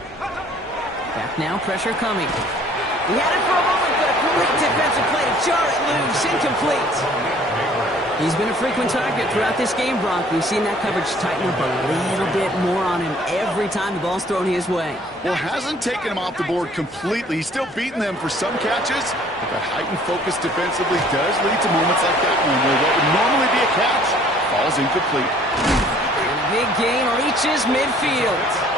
Back now, pressure coming. He had it for a moment, but a great defensive play to jar it loose. Incomplete. He's been a frequent target throughout this game, Brock. We've seen that coverage tighten up a little bit more on him every time the ball's thrown his way. Well, hasn't taken him off the board completely. He's still beating them for some catches, but that heightened focus defensively does lead to moments like that one where what would normally be a catch falls incomplete. And big game reaches midfield.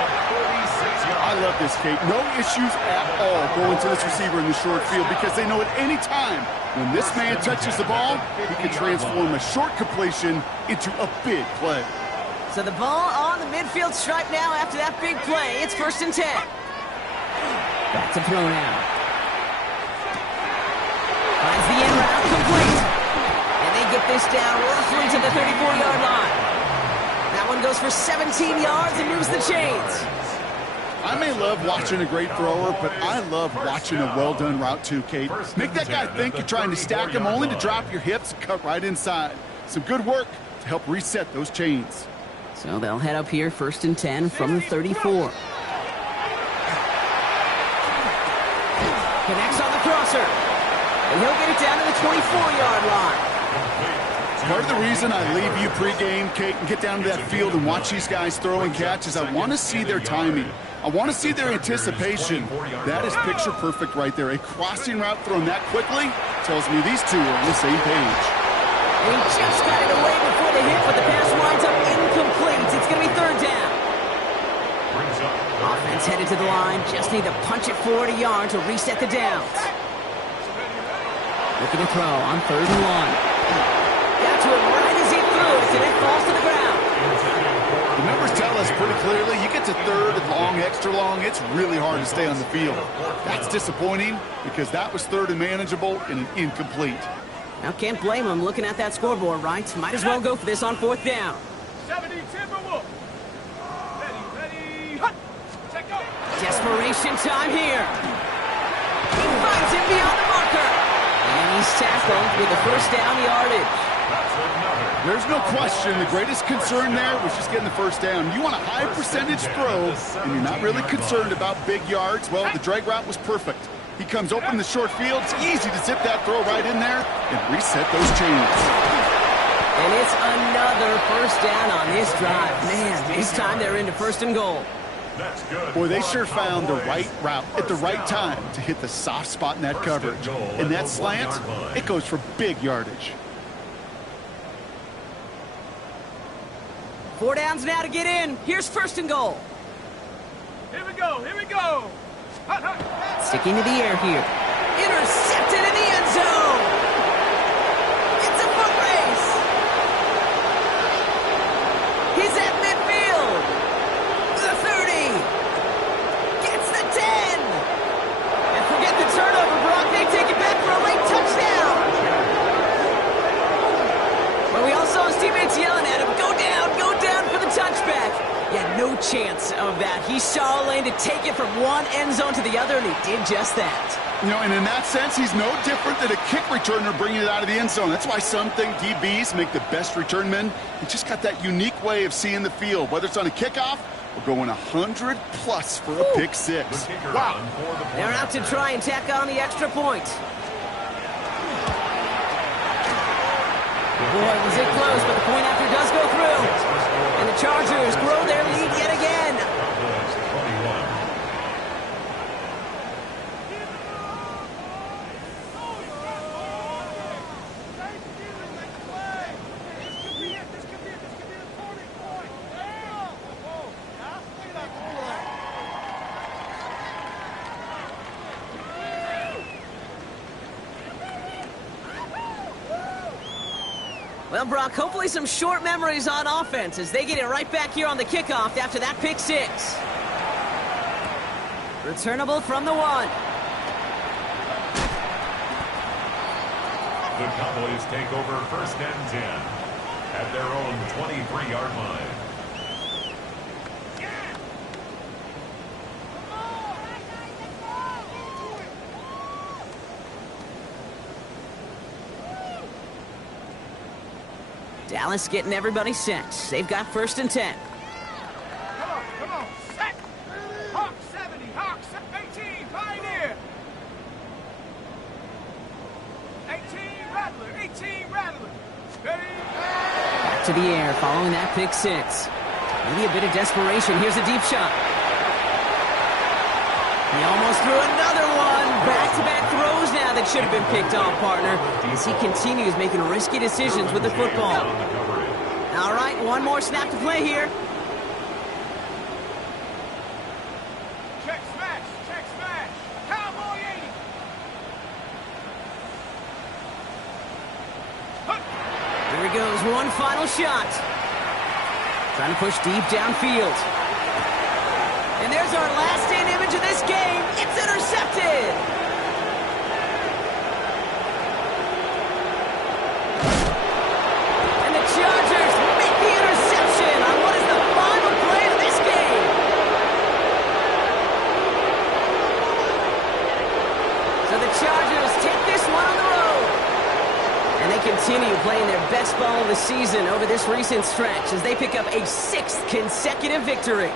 I love this, Kate. No issues at all going to this receiver in the short field because they know at any time when this man touches the ball, he can transform a short completion into a big play. So the ball on the midfield stripe now after that big play. It's 1st and 10. Back to throw now. Finds the in route complete. And they get this down roughly to the 34-yard line. That one goes for 17 yards and moves the chains. I may love watching a great thrower, but I love watching a well-done route too, Kate. Make that guy think you're trying to stack him only to drop your hips and cut right inside. Some good work to help reset those chains. So they'll head up here 1st and 10 from the 34. Connects on the crosser. And he'll get it down to the 24-yard line. Part of the reason I leave you pregame, Kate, and get down to that field and watch these guys throw and catch is I want to see their timing. I want to see their anticipation. That is picture perfect right there. A crossing route thrown that quickly tells me these two are on the same page. He just got it away before the hit, but the pass winds up incomplete. It's going to be 3rd down. Offense headed to the line. Just need to punch it forward a yard to reset the downs. Looking to throw on 3rd and 1. Got to it right as he threw it, and it falls to the ground. The numbers tell us pretty clearly, you get to 3rd and long, extra long, it's really hard to stay on the field. That's disappointing because that was 3rd and manageable and an incomplete. Now, can't blame him looking at that scoreboard, right? Might as well go for this on 4th down. 70 Timberwolf. Ready, hut. Check go. Desperation time here. He finds him beyond the marker. And he's tackled with the 1st down yardage. There's no question the greatest concern there was just getting the 1st down. You want a high percentage throw, and you're not really concerned about big yards. Well, the drag route was perfect. He comes open in the short field. It's easy to zip that throw right in there and reset those chains. And it's another 1st down on this drive. Man, this time they're into 1st and goal. Boy, they sure found the right route at the right time to hit the soft spot in that coverage. And that slant, it goes for big yardage. 4 downs now to get in. Here's 1st and goal. Here we go, here we go. Hut, hut. Sticking to the air here. Intercepted in the end zone. It's a foot race. He's at midfield. The 30. Gets the 10. And forget the turnover, Brock. They take it back for a late touchdown. But we all saw his teammates yelling at him, go down for the touchback. Yeah, no chance of that. He saw a lane to take it from one end zone to the other, and he did just that. You know, and in that sense, he's no different than a kick returner bringing it out of the end zone. That's why some think DBs make the best return men. He just got that unique way of seeing the field, whether it's on a kickoff or going 100+ for a pick six. Wow. They're out to try and tack on the extra point. Boy, was it close, but the point after does go through. And the Chargers grow their lead yet again. Well, Brock, hopefully some short memories on offense as they get it right back here on the kickoff after that pick six. Returnable from the 1. The Cowboys take over 1st and 10 at their own 23-yard line. Dallas getting everybody set. They've got 1st and 10. Come on, set. Hawk 70, Hawk 18, Pioneer. 18 Rattler. Ready? Back to the air following that pick six. Maybe a bit of desperation. Here's a deep shot. He almost threw another one. Back-to-back throws now that should have been picked off, partner, as he continues making risky decisions with the football. All right, one more snap to play here. Check. goes one final shot. Trying to push deep downfield. And there's our last stand image of this game. It's intercepted. And the Chargers make the interception on what is the final play of this game. So the Chargers take this one on the road. And they continue playing their best ball of the season over this recent stretch as they pick up a 6th consecutive victory.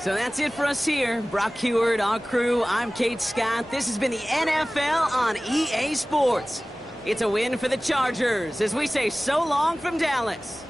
So that's it for us here. Brock Heward, our crew, I'm Kate Scott. This has been the NFL on EA Sports. It's a win for the Chargers as we say so long from Dallas.